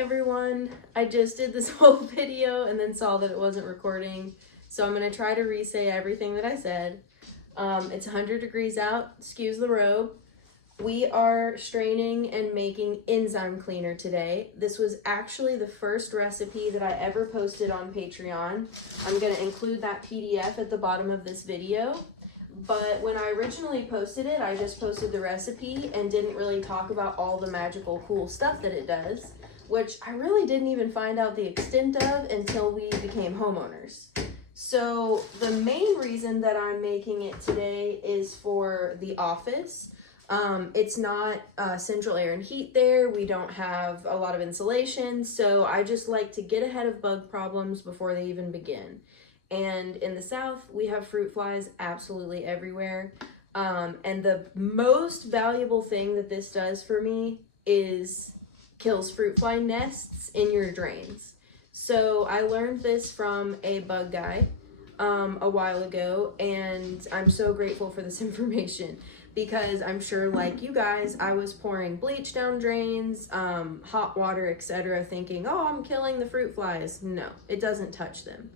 everyone, I just did this whole video and then saw that it wasn't recording, so I'm going to try to re-say everything that I said. It's 100 degrees out, excuse the robe. We are straining and making enzyme cleaner today. This was actually the first recipe that I ever posted on Patreon. I'm going to include that PDF at the bottom of this video. But when I originally posted it, I just posted the recipe and didn't really talk about all the magical cool stuff that it does, which I really didn't even find out the extent of until we became homeowners. So the main reason that I'm making it today is for the office. It's not central air and heat there. We don't have a lot of insulation, so I just like to get ahead of bug problems before they even begin. And in the South, we have fruit flies absolutely everywhere. And the most valuable thing that this does for me is kills fruit fly nests in your drains. So I learned this from a bug guy a while ago, and I'm so grateful for this information because I'm sure, like you guys, I was pouring bleach down drains, hot water, etc., thinking, oh, I'm killing the fruit flies. No, it doesn't touch them.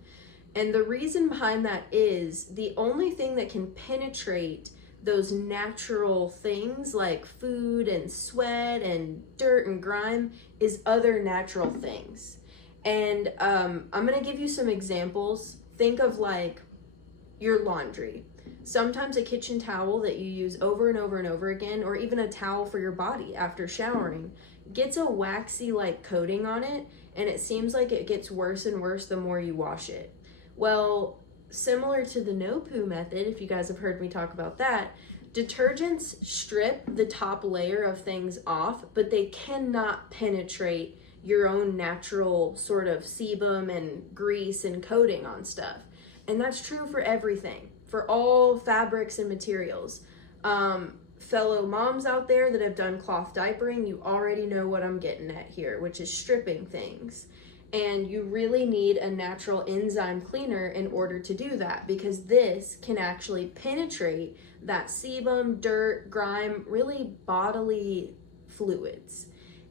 And the reason behind that is the only thing that can penetrate those natural things like food and sweat and dirt and grime is other natural things. And I'm going to give you some examples. Think of like your laundry. Sometimes a kitchen towel that you use over and over and over again, or even a towel for your body after showering, gets a waxy like coating on it, and it seems like it gets worse and worse the more you wash it. Well, similar to the no poo method, if you guys have heard me talk about that, detergents strip the top layer of things off, but they cannot penetrate your own natural sort of sebum and grease and coating on stuff. And that's true for everything, for all fabrics and materials. Fellow moms out there that have done cloth diapering, you already know what I'm getting at here, which is stripping things. And you really need a natural enzyme cleaner in order to do that, because this can actually penetrate that sebum, dirt, grime, really bodily fluids.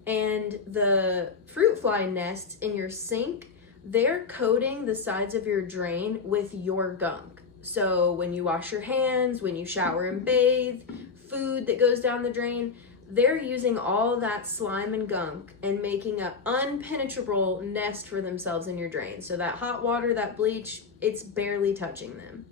And the fruit fly nests in your sink, they're coating the sides of your drain with your gunk. So when you wash your hands, when you shower and bathe, food that goes down the drain, they're using all that slime and gunk and making an unpenetrable nest for themselves in your drain. So that hot water, that bleach, it's barely touching them.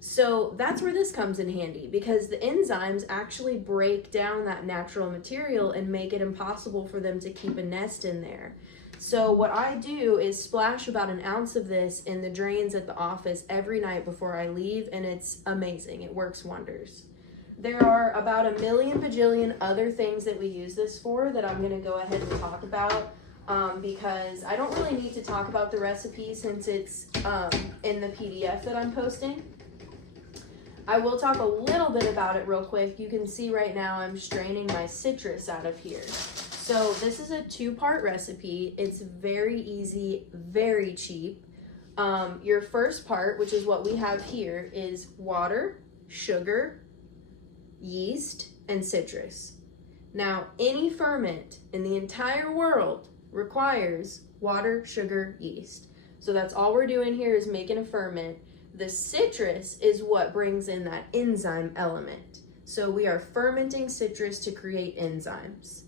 So that's where this comes in handy, because the enzymes actually break down that natural material and make it impossible for them to keep a nest in there. So what I do is splash about an ounce of this in the drains at the office every night before I leave, and it's amazing. It works wonders. There are about a million bajillion other things that we use this for that I'm going to go ahead and talk about because I don't really need to talk about the recipe since it's in the PDF that I'm posting. I will talk a little bit about it real quick. You can see right now I'm straining my citrus out of here. So this is a 2-part recipe. It's very easy, very cheap. Your first part, which is what we have here, is water, sugar, yeast, and citrus. Now, any ferment in the entire world requires water, sugar, yeast. So that's all we're doing here is making a ferment. The citrus is what brings in that enzyme element. So we are fermenting citrus to create enzymes.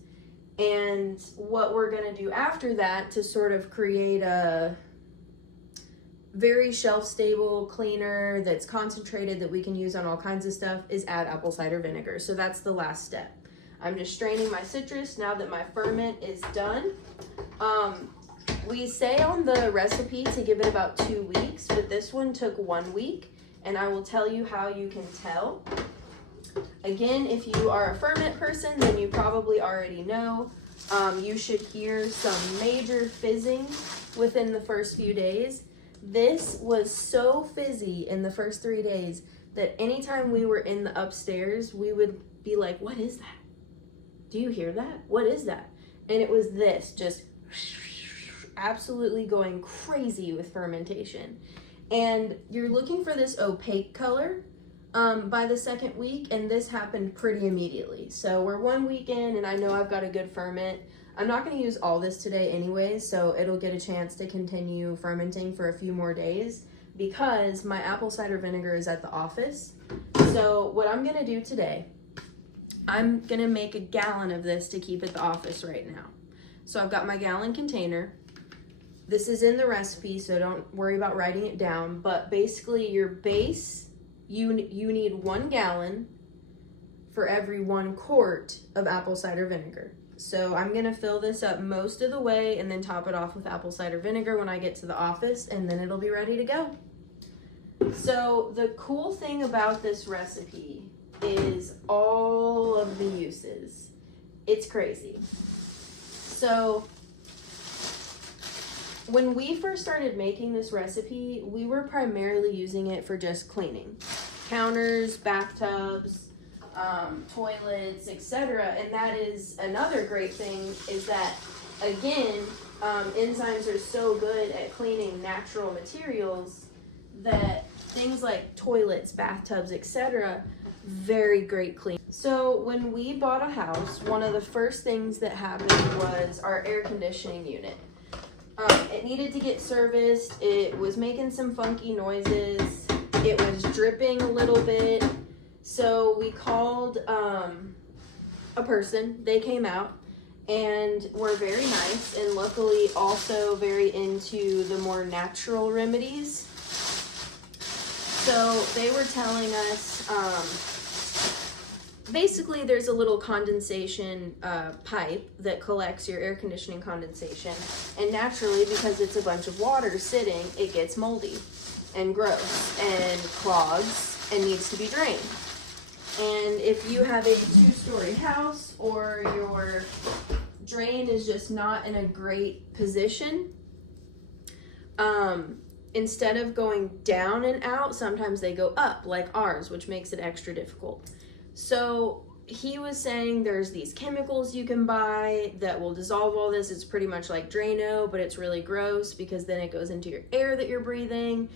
And what we're going to do after that to sort of create a very shelf-stable cleaner that's concentrated that we can use on all kinds of stuff is add apple cider vinegar. So that's the last step. I'm just straining my citrus now that my ferment is done. We say on the recipe to give it about 2 weeks, but this one took 1 week, and I will tell you how you can tell. Again, if you are a ferment person, then you probably already know. You should hear some major fizzing within the first few days. This was so fizzy in the first 3 days that anytime we were in the upstairs, we would be like, what is that? Do you hear that? What is that? And it was this, just absolutely going crazy with fermentation. And you're looking for this opaque color by the second week, and this happened pretty immediately. So we're 1 week in, and I know I've got a good ferment. I'm not going to use all this today anyway, so it'll get a chance to continue fermenting for a few more days because my apple cider vinegar is at the office. So what I'm going to do today, I'm going to make a gallon of this to keep at the office right now. So I've got my gallon container. This is in the recipe, so don't worry about writing it down, but basically your base, you need 1 gallon for every 1 quart of apple cider vinegar. So I'm gonna fill this up most of the way and then top it off with apple cider vinegar when I get to the office, and then it'll be ready to go. So the cool thing about this recipe is all of the uses. It's crazy. So when we first started making this recipe, we were primarily using it for just cleaning. Counters, bathtubs, toilets, etc. And that is another great thing, is that again, enzymes are so good at cleaning natural materials that things like toilets, bathtubs, etc. very great clean. So when we bought a house, one of the first things that happened was our air conditioning unit. It needed to get serviced. It was making some funky noises. It was dripping a little bit. So we called a person. They came out and were very nice, and luckily also very into the more natural remedies. So they were telling us, basically there's a little condensation pipe that collects your air conditioning condensation, and naturally, because it's a bunch of water sitting, it gets moldy and gross and clogs and needs to be drained. And if you have a 2-story house or your drain is just not in a great position, instead of going down and out, sometimes they go up like ours, which makes it extra difficult. So he was saying there's these chemicals you can buy that will dissolve all this. It's pretty much like Drano, but it's really gross because then it goes into your air that you're breathing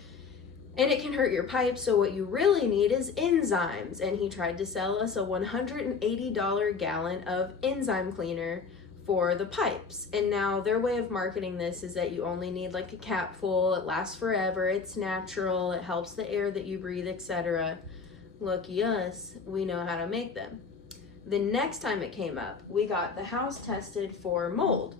and it can hurt your pipes. So what you really need is enzymes. And he tried to sell us a $180 gallon of enzyme cleaner for the pipes. And now their way of marketing this is that you only need like a cap full. It lasts forever. It's natural. It helps the air that you breathe, etc. Lucky us, we know how to make them. The next time it came up, we got the house tested for mold.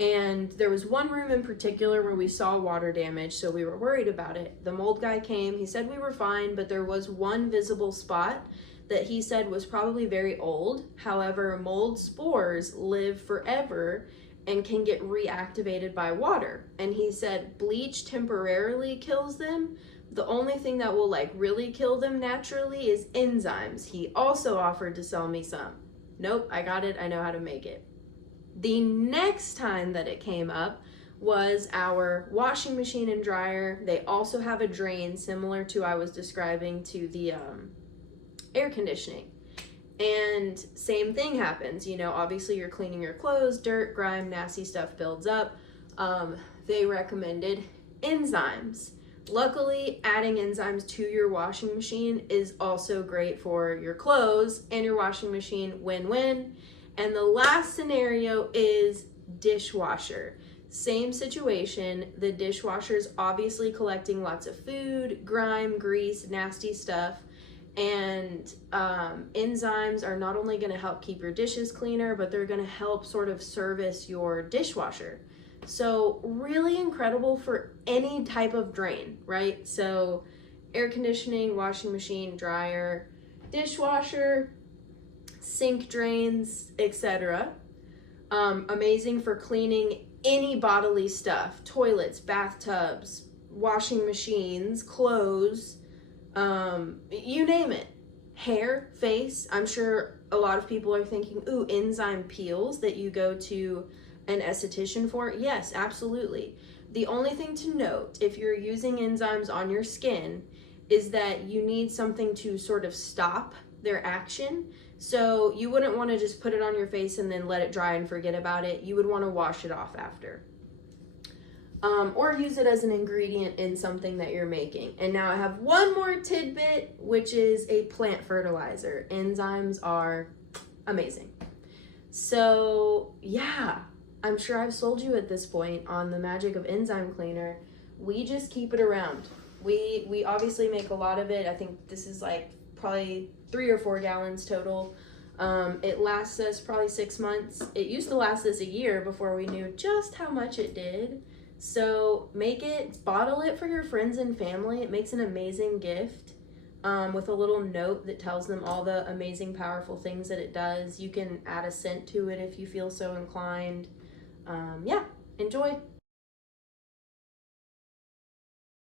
And there was one room in particular where we saw water damage, so we were worried about it. The mold guy came, he said we were fine, but there was one visible spot that he said was probably very old. However, mold spores live forever and can get reactivated by water. And he said bleach temporarily kills them. The only thing that will like really kill them naturally is enzymes. He also offered to sell me some. Nope, I got it. I know how to make it. The next time that it came up was our washing machine and dryer. They also have a drain similar to I was describing to the air conditioning. And same thing happens, you know, obviously you're cleaning your clothes, dirt, grime, nasty stuff builds up. They recommended enzymes. Luckily, adding enzymes to your washing machine is also great for your clothes and your washing machine, win-win. And the last scenario is dishwasher. Same situation, the dishwasher is obviously collecting lots of food, grime, grease, nasty stuff. And enzymes are not only going to help keep your dishes cleaner, but they're going to help sort of service your dishwasher. So really incredible for any type of drain, right? So air conditioning, washing machine, dryer, dishwasher, sink drains, etc. Amazing for cleaning any bodily stuff, toilets, bathtubs, washing machines, clothes, you name it. Hair, face. I'm sure a lot of people are thinking, ooh, enzyme peels that you go to an esthetician for. Yes, absolutely. The only thing to note if you're using enzymes on your skin is that you need something to sort of stop their action. So you wouldn't want to just put it on your face and then let it dry and forget about it. You would want to wash it off after. Or use it as an ingredient in something that you're making. And now I have one more tidbit, which is a plant fertilizer. Enzymes are amazing. So yeah, I'm sure I've sold you at this point on the magic of enzyme cleaner. We just keep it around. We obviously make a lot of it. I think this is like probably 3 or 4 gallons total. It lasts us probably 6 months. It used to last us a year before we knew just how much it did. So make it, bottle it for your friends and family. It makes an amazing gift, with a little note that tells them all the amazing, powerful things that it does. You can add a scent to it if you feel so inclined. Yeah, enjoy.